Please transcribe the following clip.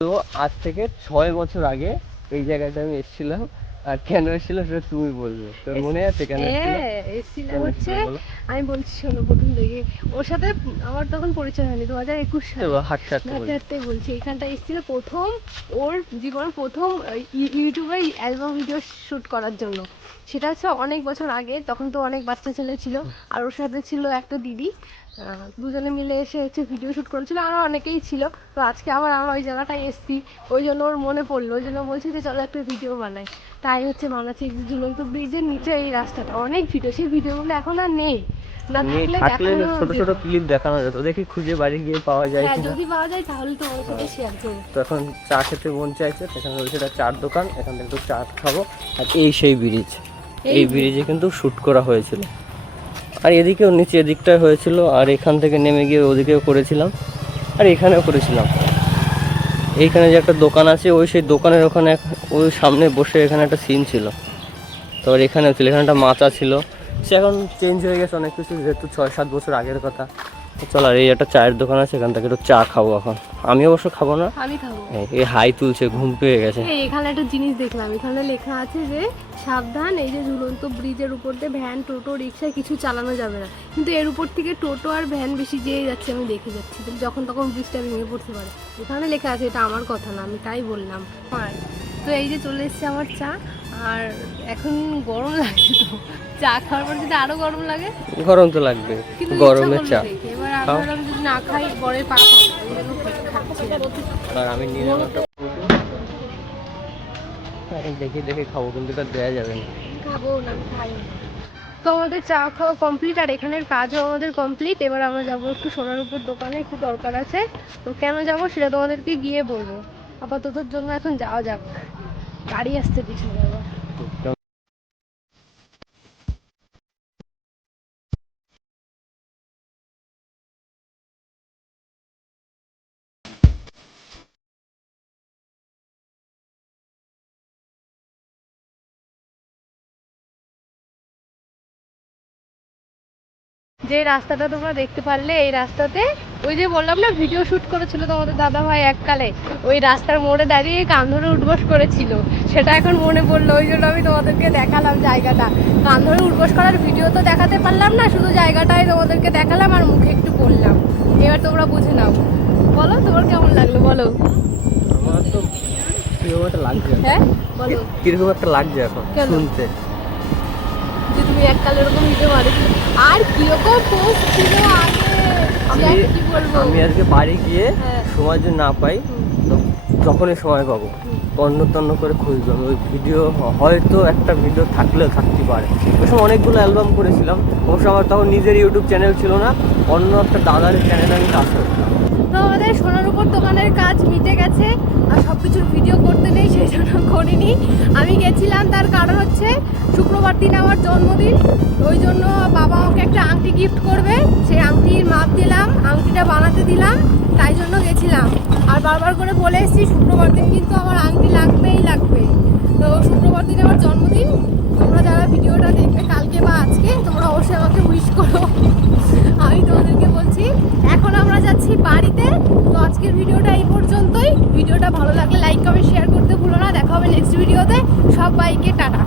তো আজ থেকে 6 বছর আগে এই জায়গাটা আমি এসেছিলাম। আর কেন এসেছিলাম সেটা তুমি বলবে। তোর মনে আছে কেন এসেছিলাম হচ্ছে আমি বলছি শোনো প্রথম থেকে ওর সাথে আমার তখন পরিচয় হয়নি 2021 সালে হাঁটতে বলছি এখানটা এসেছিল প্রথম ওর জীবনের প্রথম ইউটিউবে অ্যালবাম ভিডিও শ্যুট করার জন্য। সেটা হচ্ছে অনেক বছর আগে, তখন তো অনেক বাচ্চা ছেলে ছিল আর ওর সাথে ছিল একটা দিদি। দুজনে মিলে এসে হচ্ছে ভিডিও শ্যুট করেছিল, আরও অনেকেই ছিল। তো আজকে আবার আমরা ওই জায়গাটায় এসেছি, ওই জন্য ওর মনে পড়লো, ওই জন্য বলছি যে চলো একটা ভিডিও বানাই। তাই হচ্ছে বানাচ্ছি। ঝুলন্ত ব্রিজের নিচে এই রাস্তাটা অনেক ভিডিও, সেই ভিডিওগুলো এখন আর নেই, না থাকলে ছোট ছোট ক্লিপ দেখানো যেত, দেখি খুঁজে বাড়ি গিয়ে পাওয়া যায় কিনা। যদি পাওয়া যায় তাহলে তো ওর সাথে শেয়ার করবো। তো এখন চা খেতে মন চাইছে, এখানে রয়েছে একটা চার দোকান, এখান থেকে একটু চা খাবো। আর এই সেই ব্রিজ, এই ব্রিজে কিন্তু শ্যুট করা হয়েছিল। আর এদিকেও নিচে এদিকটায় হয়েছিল, আর এখান থেকে নেমে গিয়ে ওদিকেও করেছিলাম, আর এখানেও করেছিলাম। এইখানে যে একটা দোকান আছে, ওই সেই দোকানের ওখানে ওই সামনে বসে এখানে একটা সিন ছিল। তারপর এখানেও ছিল, এখানে একটা মাচা ছিল। সে এখন চেঞ্জ হয়ে গেছে অনেক কিছু, যেহেতু 6-7 বছর আগের কথা। চল, আর এই একটা চায়ের দোকান আছে, এখান থেকে একটু চা খাবো এখন। আমি অবশ্য খাবো না, আমি খাবো। এই হাই তুলছে, ঘুম পেয়ে গেছে। এখানে একটা জিনিস দেখলাম, এখানে লেখা আছে যে সাবধান, এই যে ঝুলন্ত ব্রিজের উপর দিয়ে ভ্যান, টোটো, রিক্সা কিছু চালানো যাবে না। কিন্তু এর উপর থেকে টোটো আর ভ্যান বেশি যেয়ে যাচ্ছে, আমি দেখে যাচ্ছি। যখন তখন ব্রিজটা ভেঙে পড়তে পারে, এখানে লেখা আছে, এটা আমার কথা না, আমি তাই বললাম। তো এই যে চলে এসছে আমার চা, আর এখন গরম লাগছে, তো চা খাওয়ার পর যদি আরো গরম লাগে। গরম তো লাগবে, গরমের চা। এবার আমরা যদি না খাই বরের পাপ হবে, খাচ্ছি। আর আমি নিলাম একটা, দেখে দেখে খাবো, কিন্তু এটা দেওয়া যাবে না। খাবো না, খাই। তো আমাদের চা খাওয়া কমপ্লিট, আর এখানের কাজও আমাদের কমপ্লিট। এবার আমরা যাবো একটু সোনার উপর দোকানে, একটু দরকার আছে। তো কেন যাবো সেটা তোমাদেরকে গিয়ে বলবো। আপাততর জন্য এখন যাওয়া যাক, গাড়ি আসতে পিছনে আবার। যে রাস্তাটা তোমরা দেখতে পারলে, এই রাস্তাতে ওই যে বললাম না ভিডিও শুট করেছিল তোমাদের দাদা ভাই এককালে, ওই রাস্তার মোড়ে দাঁড়িয়ে কান ধরে উঠবস করেছিল। সেটা এখন মনে পড়লো, ওই জন্য আমি তোমাদেরকে দেখালাম জায়গাটা। কান ধরে উঠবস করার ভিডিও তো দেখাতে পারলাম না, শুধু জায়গাটাই তোমাদেরকে দেখালাম আর মুখে একটু বললাম। এবার তোমরা বুঝে নাও, বলো তোমার কেমন লাগলো বলো। আমার তো কিরকম একটা লাগছে। হ্যাঁ বলো, কিরকম একটা লাগছে এখন শুনতে, যে তুমি এককালে এরকম ভিডিও বানিয়েছিলে। আর কিরকম পোস্ট ছিল আগে, কি বলবো। আমি আজকে বাড়ি গিয়ে সময় যদি না পাই, যখনই সময় পাবো তন্ন তন্ন করে খুঁজবো আমি ওই ভিডিও। হয়তো একটা ভিডিও থাকলেও থাকতে পারে। ওই সময় অনেকগুলো অ্যালবাম করেছিলাম, অবশ্য আমার তখন নিজের ইউটিউব চ্যানেল ছিল না, অন্য একটা দাদার চ্যানেলে আমি কাজ করতাম। তো আমাদের সোনার উপর দোকানের কাজ মিটে গেছে, আর সব কিছুর ভিডিও করতে নেই, সেই জন্য করিনি। আমি গেছিলাম, তার কারণ হচ্ছে শুক্রবার দিন আমার জন্মদিন, ওই জন্য বাবা আমাকে একটা আংটি গিফট করবে, সেই আংটির মাপ দিলাম, আংটিটা বানাতে দিলাম, তাই জন্য গেছিলাম। আর বারবার করে বলে এসেছি শুক্রবার দিন কিন্তু আমার আংটি লাগবেই লাগবে। তো শুক্রবার দিন আমার জন্মদিন, তোমরা যারা ভিডিওটা দেখবে কালকে বা আজকে, তোমরা অবশ্যই আমাকে উইশ করো, আমি তোমাদেরকে বলছি। এখন আমরা যাচ্ছি বাড়িতে। তো আজকের ভিডিওটা এই পর্যন্তই। ভিডিওটা ভালো লাগলে লাইক কমেন্ট শেয়ার করতে ভুলো না। দেখা হবে নেক্সট ভিডিওতে। সবাইকে টাটা।